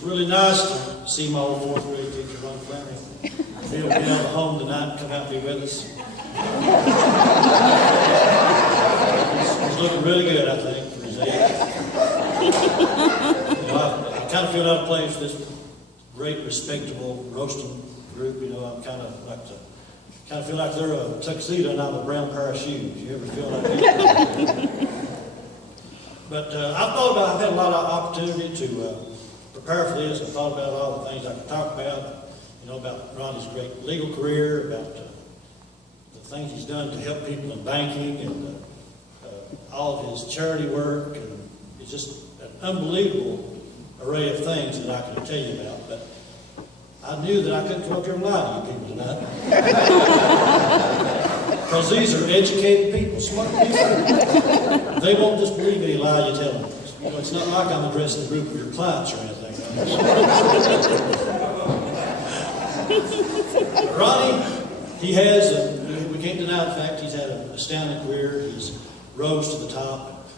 It's really nice to see my old fourth grade teacher, Ronnie Montgomery. He'll be able to home tonight and come out and be with us. He's looking really good, I think, for his age. You know, I kind of feel out of place with this great, respectable roasting group. You know, I'm kind of feel like they're a tuxedo and I'm a brown pair of shoes. You ever feel like that? But I've had a lot of opportunity to prepare for this. I thought about all the things I could talk about. You know, about Ronnie's great legal career, about the things he's done to help people in banking, and all of his charity work, and it's just an unbelievable array of things that I could tell you about. But I knew that I couldn't come up here and lie to you people tonight. Because these are educated people, smart people. They won't just believe any lie you tell them. You know, it's not like I'm addressing a group of your clients or anything. Ronnie, he has, we can't deny the fact he's had an astounding career. He's rose to the top.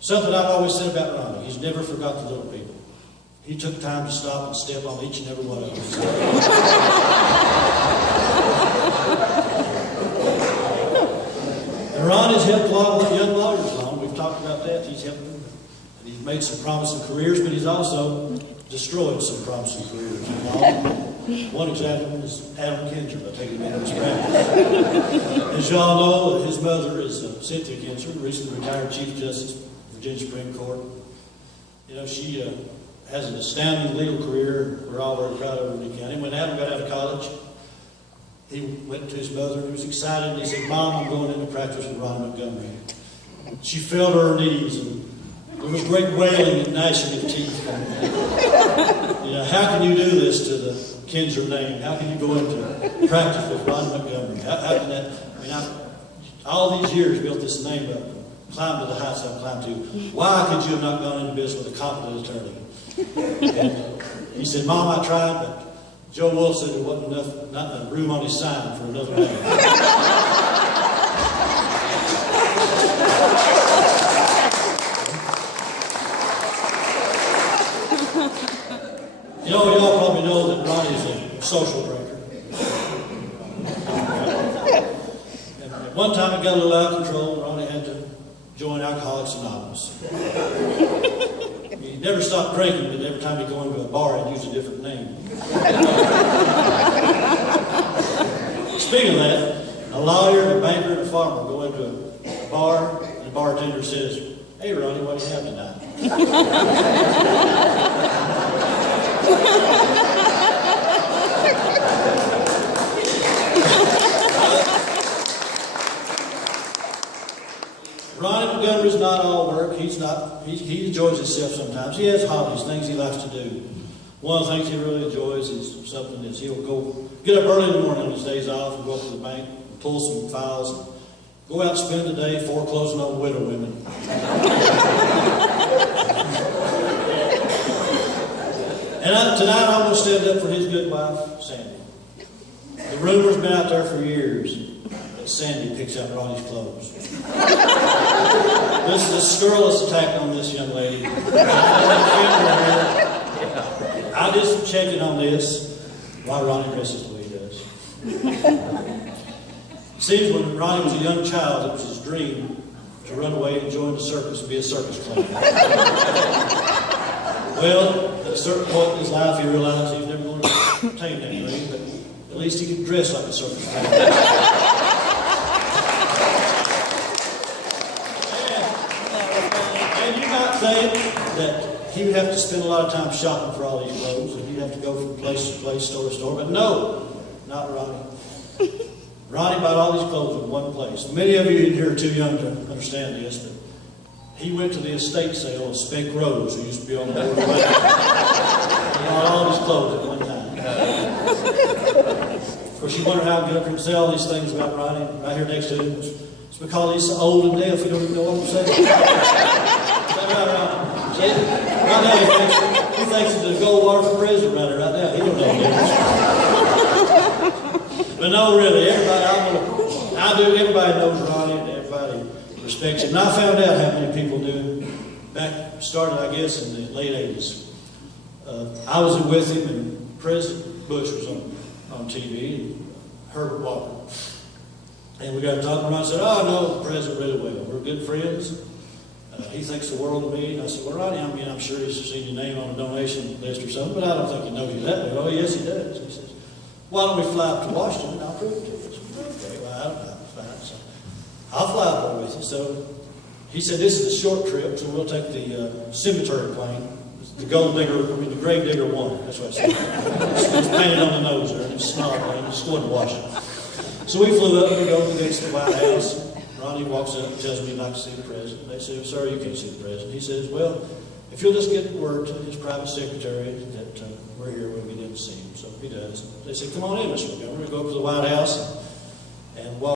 Something I've always said about Ronnie, he's never forgot the little people. He took time to stop and step on each and every one of them. And Ron has helped a lot of young lawyers along. We've talked about that. He's helped them. And he's made some promising careers, but he's also destroyed some promising careers. One example is Adam Kinzer, by taking him into his practice. As you all know, his mother is Cynthia Kinzer, recently retired Chief Justice of the Virginia Supreme Court. You know, she has an astounding legal career. We're all very proud of her in the county. When Adam got out of college, he went to his mother and he was excited. And he said, "Mom, I'm going into practice with Ronnie Montgomery." She fell to her knees and there was great wailing and gnashing of teeth. You know, how can you do this to the Kinzer name? How can you go into practice with Ronnie Montgomery? How can that? I mean, I've all these years built this name up, climbed to the heights I've climbed to. Why could you have not gone into business with a competent attorney? And he said, "Mom, I tried, but Joe Wolf said there wasn't not enough room on his sign for another name." You know, y'all probably know that Ronnie is a social drinker. And at one time it got a little out of control and Ronnie had to join Alcoholics Anonymous. He never stopped drinking, but every time he'd go into a bar, he'd use a different name. Speaking of that, a lawyer, a banker, and a farmer go into a bar, and the bartender says, "Hey, Ronnie, what do you have tonight?" Ronnie Montgomery's not all work. He enjoys himself sometimes. He has hobbies, things he likes to do. One of the things he really enjoys is something that he'll get up early in the morning on his days off and go up to the bank and pull some files and go out and spend the day foreclosing on widow women. And tonight I'm going to stand up for his good wife, Sandy. The rumor's been out there for years that Sandy picks out Ronnie's clothes. This is a scurrilous attack on this young lady. I did some checking on this, why Ronnie dresses the way he does. It seems when Ronnie was a young child, it was his dream to run away and join the circus and be a circus clown. Well, at a certain point in his life, he realized he was never going to attain that dream, but at least he could dress like a circus clown. And you might think that he would have to spend a lot of time shopping for all these clothes, and he'd have to go from place to place, store to store, but no, not Ronnie. Ronnie bought all these clothes in one place. Many of you in here are too young to understand this, but he went to the estate sale of Spec Rose, who used to be on the board of He bought all his clothes at one time. Of course, you wonder how I'm going to say all these things about Ronnie right here next to him. It's because he's old and deaf, you don't even know what I'm saying. Is that right, Ronnie? See? Right now, he thinks it's a gold water for president right now. He don't know the difference. But no, really, everybody knows Ronnie and everybody respects him. And I found out how many people knew, started I guess in the late 80s. I was with him, and President Bush was on TV, and Herbert Walker. And we got talking around and said, oh, I know the president really well. We're good friends. He thinks the world of me. And I said, well, Ronnie, I'm sure he's seen your name on a donation list or something, but I don't think he knows you that well. Oh, yes, he does. He says, why don't we fly up to Washington and I'll prove it to you. I said, okay, well, I don't know. Fine. So I'll fly up there with you. So he said, this is a short trip, so we'll take the cemetery plane. The gold digger, the grave digger 1. That's what it said. It's painted on the nose there, and it's snarling, and it's going to Washington. So we flew up, we go against the White House. Ronnie walks up and tells me he'd like to see the president. They said, sir, you can't see the president. He says, well, if you'll just get word to his private secretary that we're here, we'll get in to see him. So he does. They said, come on in, Mr. Montgomery. We go up to the White House and walk.